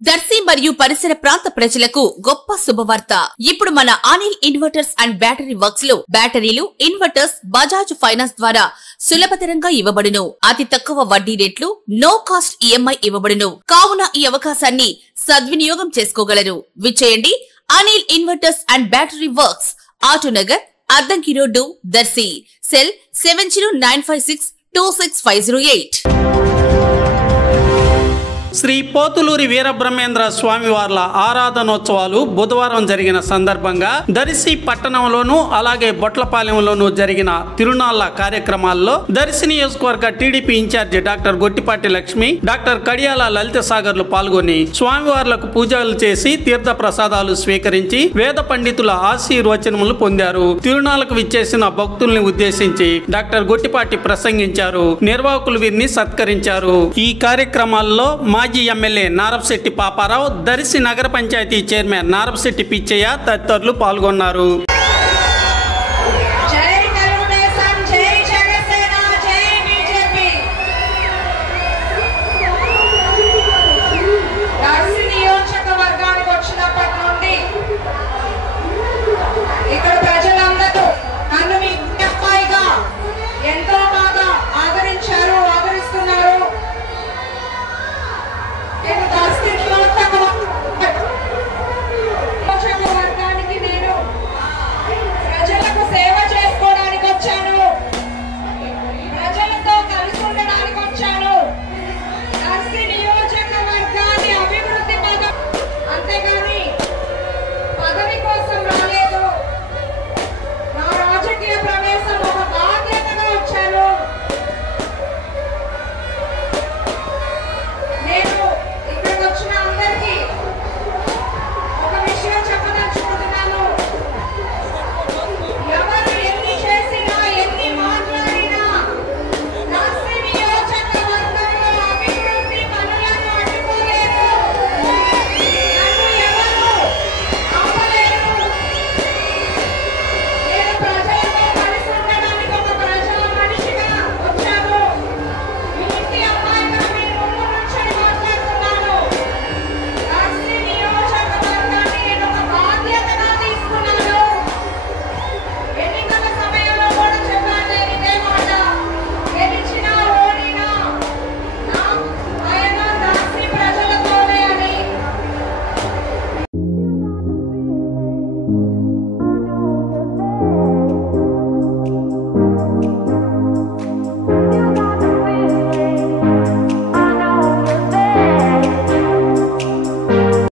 దర్శి మరియు పరిసర ప్రాంత ప్రజలకు గొప్ప శుభవార్త. ఇప్పుడు మన Anil inverters and battery works లో బ్యాటరీలు, ఇన్వర్టర్స్ బజాజ్ ఫైనాన్స్ ద్వారా సులభతరంగా ఇవ్వబడును. అతి తక్కువ వడ్డీ రేట్లు, నో కాస్ట్ ఈఎంఐ ఇవ్వబడును. కావున ఈ అవకాశాన్ని సద్వినియోగం చేసుకోగలరు. విచ్చేయండి Anil inverters and battery works, Autonagar, Addanki road, Darsi. Cell 7095626508. Shri Pothuluri Veerabrahmendra స్వామివార్ల ఆరాధనోత్సవాలు బుధవారం జరిగిన సందర్భంగా దర్శి పట్టణంలోనూ అలాగే బొట్లపాలెంలోనూ జరిగిన తిరునాళ్ల కార్యక్రమాల్లో దర్శి నియోజకవర్గ TDP in-charge doctor Gottipati Lakshmi, doctor Kadiyala Lalitha సాగర్లు పాల్గొని స్వామివార్లకు పూజలు చేసి తీర్థ ప్రసాదాలు స్వీకరించి వేద పండితుల ఆశీర్వచనములు పొందారు. తిరునాళ్లకు విచ్చేసిన భక్తుల్ని ఉద్దేశించి డాక్టర్ గొట్టిపాటి ప్రసంగించారు. నిర్వాహకులు వీరిని సత్కరించారు. ఈ కార్యక్రమాల్లో మాజీ ఎమ్మెల్యే నారపశెట్టి పాపారావు, దర్శి నగర పంచాయతీ చైర్మన్ నారపశెట్టి పిచ్చయ్య తదితరులు పాల్గొన్నారు.